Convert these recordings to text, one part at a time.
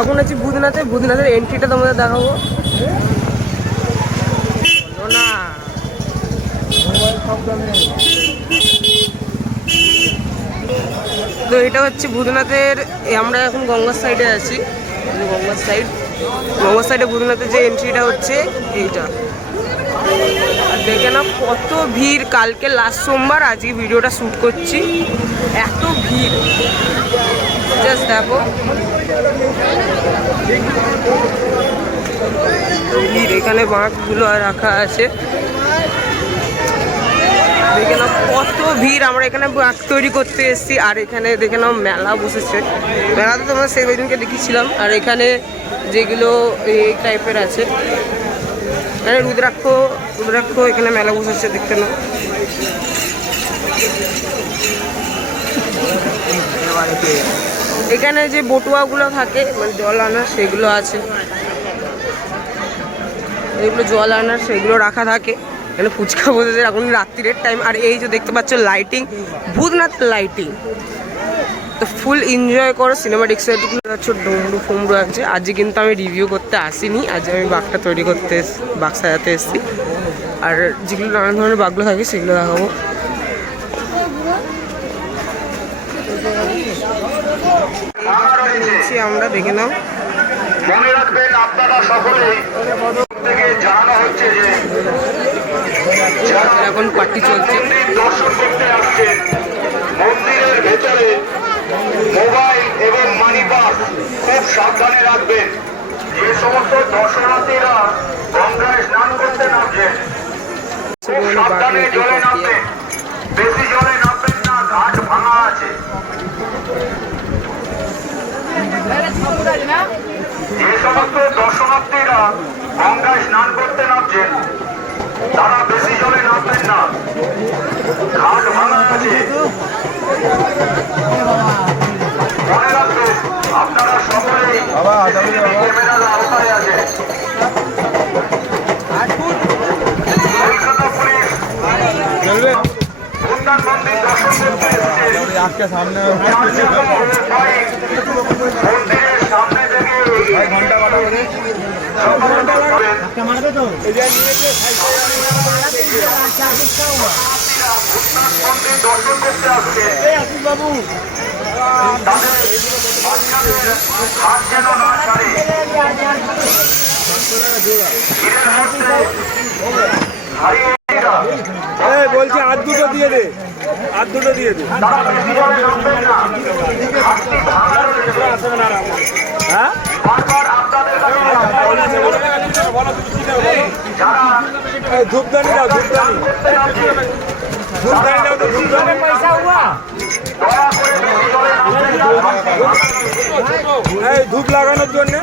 এখন আছি বুধনাথে, বুধনাথের এন্ট্রিটা তোমাদের দেখাবো না। তো এটা হচ্ছে বুধনাথের, আমরা এখন গঙ্গার সাইডে আছি, গঙ্গার সাইডে বুধনাথের যে এন্ট্রিটা হচ্ছে এইটা। আর দেখে না কত ভিড়, কালকে লাস্ট সোমবার, আজকে ভিডিওটা শ্যুট করছি, এত ভিড় জাস্ট দেখো ভিড়। এখানে বাঁকগুলো রাখা আছে, দেখে নাও কত ভিড়। আমরা এখানে বাঁক তৈরি করতে এসেছি, আর এখানে দেখে নাও মেলা বসেছে। মেলা তো তোমরা সেই দিনকে দেখেছিলাম। আর এখানে যেগুলো এই টাইপের আছে, এখানে রুদ্রাক্ষ এখানে মেলা বসেছে, দেখতে নাও। এখানে যে বটুয়াগুলো থাকে মানে জল আনার, সেগুলো আছে, এগুলো জল আনার সেগুলো রাখা থাকে। এখানে ফুচকা বসেছে, এখন রাত্রির টাইম। আর এই যে দেখতে পাচ্ছ লাইটিং, ভূতনাথ লাইটিং, তো ফুল এনজয় করো। সিনেমাটিক সেটগুলো হচ্ছে ডমরু ফমরু আছে। আজকে কিন্তু আমি রিভিউ করতে আসিনি, আজ আমি বাঘটা তৈরি করতে বাঘ সাজাতে এসেছি। আর যেগুলো নানান ধরনের বাঘগুলো থাকে সেগুলো দেখাবো। আমরা দেখে নাও। মনে রাখবেন আপনারা সকলেই থেকে জানানো হচ্ছে যে এখন পার্টি চলছে, দর্শন করতে আসছে, মন্দিরের ভেতরে মোবাইল এবং মানি পার্স খুব সাবধানে রাখবেন। যে সমস্ত দর্শনার্থীরা গঙ্গায় স্নান করতে নামছেন খুব সাবধানে জলে নামবেন, বেশি জলে নামবেন না, ঘাট ভাঙা আছে। যে সমস্ত দর্শনার্থীরা গঙ্গায় স্নান করতে নামছেন তারা বেশি জলে নামবেন না, ঘাট ভাঙা আছে। মনে রাখবেন আপনারা সকলেই ক্যামেরার আওতায় আছেন। কলকাতা পুলিশ ভূতনাথ মন্দির দর্শন করতে এসেছে, মন্দিরের সামনে থেকে ঘন্টা কাটা করে মন্দির দর্শন করতে আসছে, তাদের বাচ্চাদের হাত যেন না ছাড়ে। বলছি হাত দুটো দিয়ে দে, হাত দুটো দিয়ে দে। হ্যাঁ ধূপদানি দাও, ধূপদানি দাও, তো ধূপদানি পয়সা হুয়া। এই ধূপ লাগানোর জন্য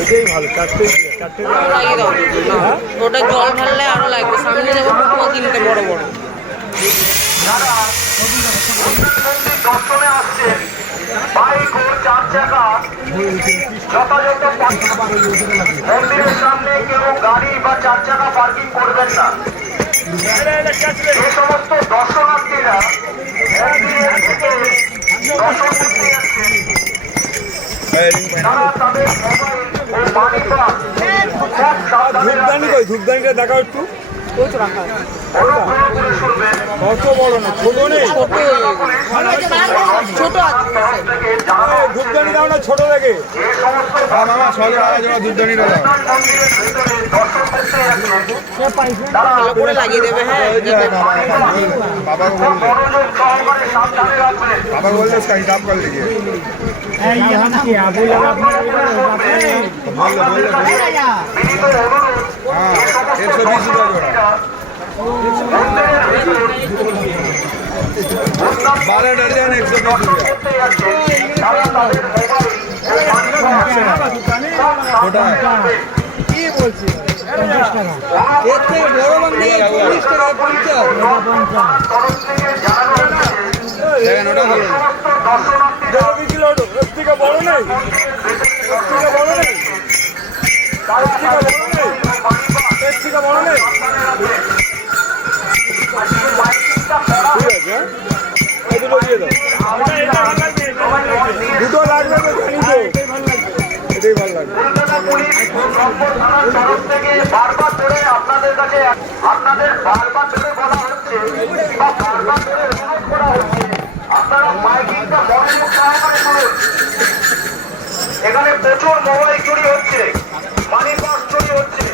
এটাই ভালো। চারটে ওটা জল ঢাললে আরো লাগবে। সামনে যেমন তিনটে বড় বড় দর্শনে আসছেন, বাইক ও চার চাকা যথাযথ মন্দিরের সামনে কেউ গাড়ি বা চার চাকা পার্কিং করবেন না। যে সমস্ত দর্শনার্থীরা মন্দিরের ভিতরে দর্শন করতে যাচ্ছেন তারা তাদের মোবাইল ও মানি পার্স খুব সাবধানে ধূপদানি কই, ধূপদানিটা দেখাও একটু। রাখা কত বড় না, ছোট নেই, ছোট ধূপদানি দাও না ছোট দেখে। ভালো করে লাগিয়ে দেবে। হ্যাঁ বাবা বললে হিসাব কর লিজিয়ে। हाँ 120 रुपया जोड़ा, 12 दर्जन 120 रुपया। छोटा है কি বলছি 50 টাকা, এর থেকে বড় বাংলা 40 টাকা 50 দেখেন ওটা ভালো দেখো কিলো এর থেকে বড় নেই, এর থেকে বড় নেই, এর থেকে বড় নেই, এর থেকে বড় নেই। বারবার ধরে আপনাদের কাছে আপনাদের বারবার ধরে বলা হচ্ছে বা বারবার ধরে অনুরোধ করা হচ্ছে, আপনারা মাইকিংটা মনোযোগ সহকারে শুনুন। এখানে প্রচুর মোবাইল চুরি হচ্ছে, মানি পার্স চুরি হচ্ছে।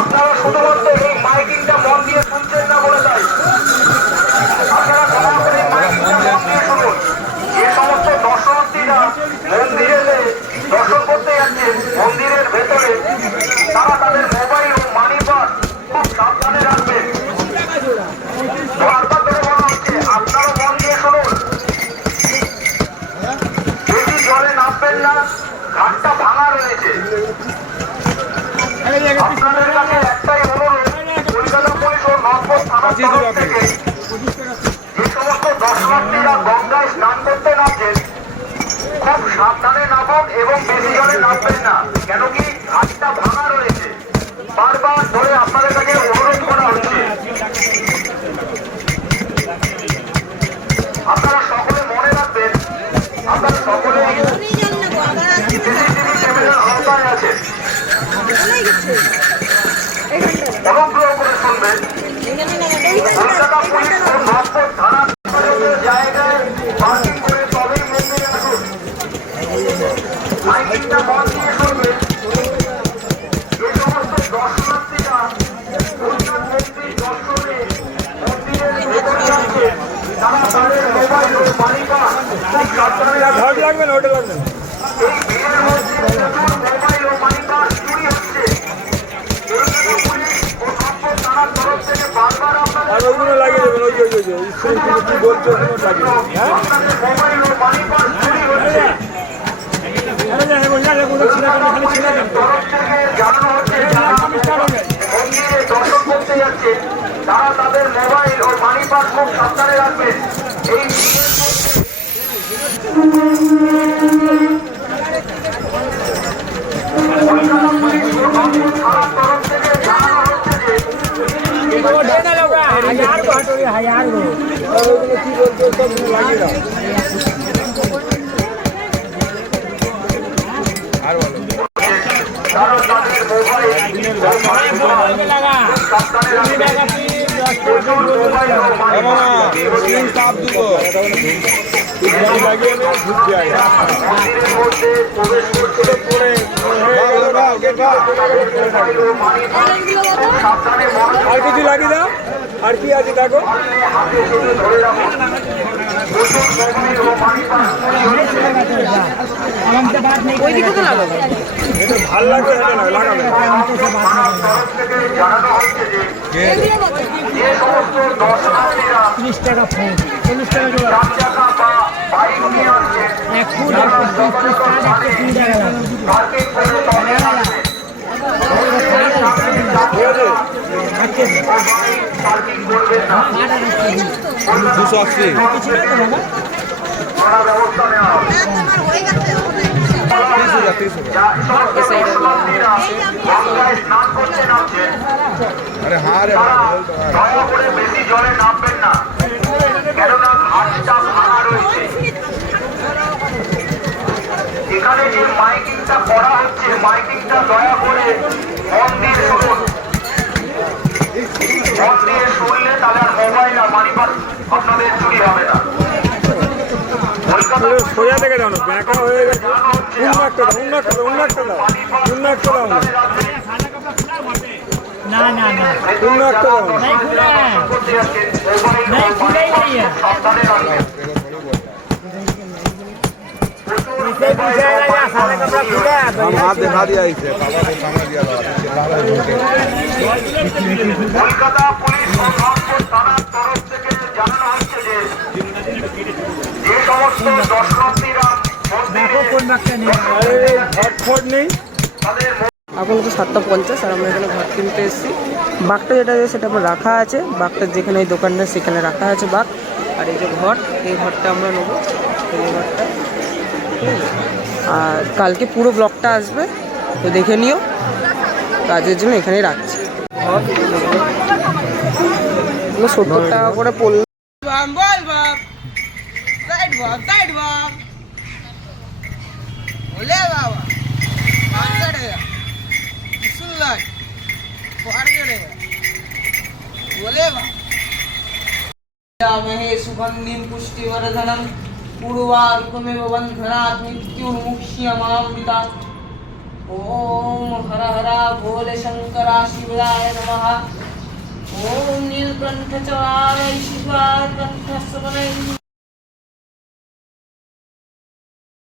আপনারা শুধুমাত্র এই মাইকিংটা মন দিয়ে শুনছেন না বলে তাই আপনারা দয়া করে মাইকিংটা মন দিয়ে শুনুন। যে সমস্ত দর্শনার্থীরা মন্দিরে দর্শন করতে যাচ্ছে মন্দিরের ভেতরে, তারা তাদের মোবাইল ও মানি পার্স খুব সাবধানে রাখবেন। বারবার ধরে বলা হচ্ছে আপনারা মন দিয়ে শুনুন। বেশি জলে নামবেন না, ঘাটটা ভাঙা রয়েছে। আপনাদের কাছে একটাই অনুরোধ, কলকাতা পুলিশ ও নগর থানার তরফ থেকে যে সমস্ত দর্শনার্থীরা গঙ্গায় স্নান করতে নামছেন খুব সাবধানে নামুন এবং বেশি জলে নামবেন না, কেন কি ঘাটটা ভাঙা রয়েছে। বারবার ধরে আপনাদের কাছে অনুরোধ করা হচ্ছে। আপনারা সকলে মনে রাখবেন, আপনারা সকলে সিসিটিভি ক্যামেরার আওতায় আছে। অনুগ্রহ করে শুনবেন, কলকাতা পুলিশ ও নগর থানা জায়গায় পার্কিং করে তবেই মন্দিরে আসুন। মাইকিংটা মন দিয়ে শুনবেন। যে সমস্ত দর্শনার্থীরা হরিনাথ মন্দির দর্শনে মন্দিরের ভেতরে যাচ্ছে, তারা তাদের মোবাইল ও মানি পার্স খুব সাবধানে রাখবেন। এই ভিড়ের মধ্যে প্রচুর মোবাইল ও মানি পার্স চুরি হচ্ছে। কলকাতা পুলিশ ও নগর থানার তরফ থেকে বারবার আপনাদের মোবাইল ও মানি পার্স চুরি হচ্ছে। তরফ থেকে জানানো হচ্ছে যারা মন্দিরে দর্শন করতে যাচ্ছে তারা তাদের মোবাইল ও মানি পার্স খুব সাবধানে রাখবেন। এই কলকাতা পুলিশ ও নগর থানার তরফ থেকে জানানো হচ্ছে যে তারা তাদের মোবাইল ও মানি পার্স সাবধানে রাখবেন। প্রচুর মোবাইল ও মানি পার্স মন্দিরের মধ্যে প্রবেশ করছে সাবধানে আর কিছু লাগিয়ে দাও, আর কি আছে দেখো। হাতে চলে ধরে রাখুন। প্রচুর মোবাইল ও মানি পার্স ওইদিকে তো লাগাবো। এটা ভালো লাগবে, লাগাবে। তরফ থেকে জানানো হচ্ছে যে সমস্ত দর্শনার্থীরা 30 টাকা ফোন, 40 টাকা চার চাকা বা বাইক নিয়ে আসছেন, তারা সকাল সকালে পার্কিং করে তবে আসবেন। পার্কিং করবেন না, 280 কড়া ব্যবস্থা নেওয়া হবে। দর্শনার্থীরা গঙ্গায় স্নান করতে নামছেন, তারা দয়া করে বেশি জলে নামবেন না, কেননা ঘাটটা ভাঙা রয়েছে। এখানে যে মাইকিংটা করা হচ্ছে, মাইকিংটা দয়া করে মন দিয়ে শুনুন। মন দিয়ে শুনলে তাহলে আর মোবাইল আর মানি পার্স আপনাদের চুরি হবে না। সোজা থেকে দাও না, ব্যাঁকা হয়ে গেছে। অন্য একটা দাও। ना ना ना অন্য একটা দাও। नहीं खुला है नहीं खुला ही नहीं है इसे पूछा जाएगा सारा कपड़ा खुला है हम हाथ दिखा दिया इसे, बाबा को समझ दिया কলকাতা পুলিশ ও নগর থানার তরফ থেকে জানানো হচ্ছে যে সমস্ত দর্শনার্থীরা মন্দিরে ঝটফট নেই। তাদের এখন তো 7:50 আর আমরা এখানে ঘর কিনতে এসেছি। বাঘটা যেটা আছে সেটা আমার রাখা আছে, বাঘটা যেখানে ওই দোকানটা সেখানে রাখা আছে বাঘ। আর এই যে ঘর, এই ঘরটা আমরা নেবো, এই ঘরটা। আর কালকে পুরো ব্লগটা আসবে, তো দেখে নিও। কাজের জন্য এখানেই রাখছি। ঘর 70 টাকা করে পড়লো। महे सुगन्धिं पुष्टिवर्धनं पूर्वारुकमेव बन्धनात् मृत्युर्मुक्ष्यमामृतात्। ॐ हर हर भोले शंकरा शिवाय नमः। ॐ नीलकण्ठ च शिवाय कण्ठस्वनैः